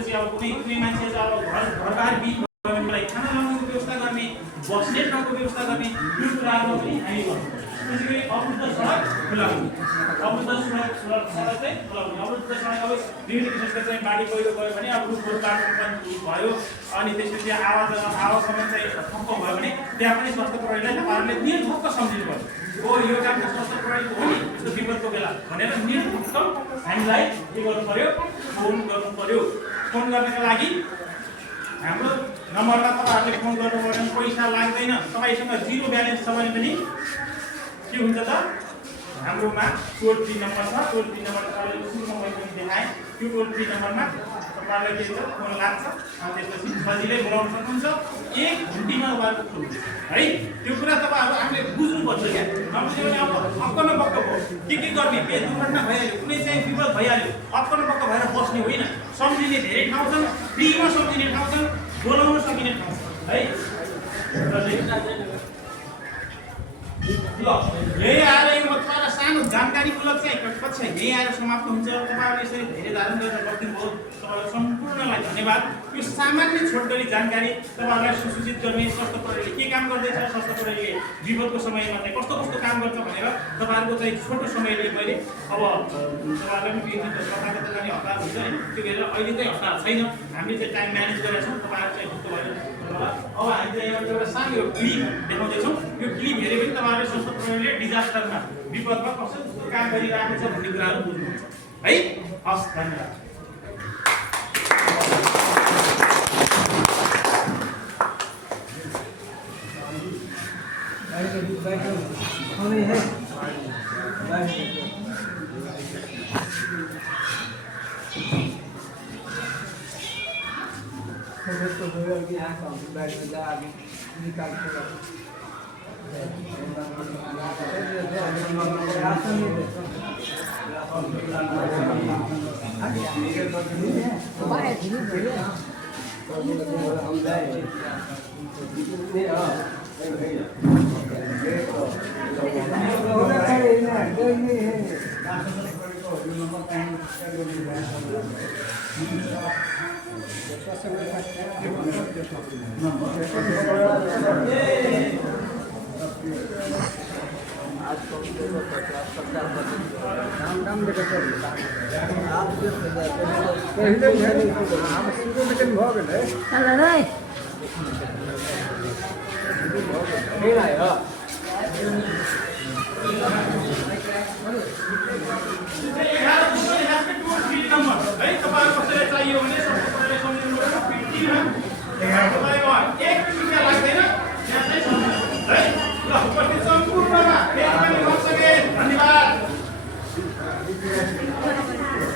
त्यसपछि अब कुनै मान्छे चाहिँ अब घरबार बिच भयो भने मलाई खाना ल्याउनुको व्यवस्था गर्ने, बस्ने ठाउँको व्यवस्था गर्ने, यो कुराहरू पनि हामी गर्छौँ। त्यसैगरी अवरुद्ध सडक खुला हुने, अवरुद्ध सडक चाहिँ खुला हुने, अवरुद्ध सडक अब विभिन्न किसिमको चाहिँ बाढी पहिरो गयो भने अब रुखहरू काट्नु भयो, अनि त्यसपछि आवागमन चाहिँ ठप्प भयो भने त्यहाँ पनि स्वास्थ्य प्रहरीलाई तपाईँहरूले निर्धक्क सम्झिनु पर्छ। हो यो कामको स्वास्थ्य प्रहरीको हो नि यस्तो विपदको बेला भनेर निर्धक्क हामीलाई के गर्नु पर्यो, फोन गर्नु पर्यो। फोन गर्नका लागि हाम्रो नम्बरमा तपाईँहरूले फोन गर्नु पर्यो, पैसा लाग्दैन। तपाईँसँग जिरो ब्यालेन्स छ भने पनि के हुन्छ त, हाम्रोमा टोल फ्री नम्बर छ। टोल फ्री नम्बर तपाईँले सुरुमा मैले पनि देखाएँ। त्यो टोल फ्री नम्बरमा तपाईँलाई के छ, फोन लाग्छ, अनि त्यसपछि सजिलै बोलाउन सक्नुहुन्छ। 1 घन्टीमा तपाईँको खुल्छ है। त्यो कुरा तपाईँहरू हामीले बुझ्नुपर्छ क्या। नबुझ्यो भने अब अक्क न बक्क भयो, के गर्ने, के दुर्घटना भइहाल्यो, कुनै चाहिँ विपद भइहाल्यो, अक्क न बक्क भएर बस्ने होइन। सम्झिने धेरै ठाउँ छन्, फ्रीमा सम्झिने ठाउँ छन्, बोलाउन सकिने ठाउँ छ है। ल यही आएर म तपाईँलाई सानो जानकारीमूलक चाहिँ कक्षा यही आएर समाप्त हुन्छ। तपाईँहरूले यसरी धेरै धारण गरेर बस्नुभयो, तपाईँलाई सम्पूर्णलाई धन्यवाद। यो सामान्य छोटकरी जानकारी तपाईँहरूलाई सुसूचित गर्ने, स्वास्थ्य प्रहरीले के काम गर्दैछ, स्वास्थ्य प्रहरीले विपदको समयमा चाहिँ कस्तो कस्तो काम गर्छ भनेर तपाईँहरूको चाहिँ छोटो समयले मैले अब तपाईँहरूलाई पनि कथाकथा जाने हतार हुन्छ होइन। त्यो भएर अहिले चाहिँ हतार छैन, हामीले चाहिँ टाइम म्यानेज गरेका छौँ। तपाईँहरू चाहिँ ढुक्क भयो। अब हामी चाहिँ एउटा सानो यो क्लिप देखाउँदैछौँ। यो क्लिप हेऱ्यो भने तपाईँहरूले स्वास्थ्य प्रहरीले डिजास्टरमा, विपदमा कस्तो कस्तो काम गरिरहेको छ भन्ने कुराहरू बुझ्नुहुन्छ है। हस्, धन्यवाद। चाहिए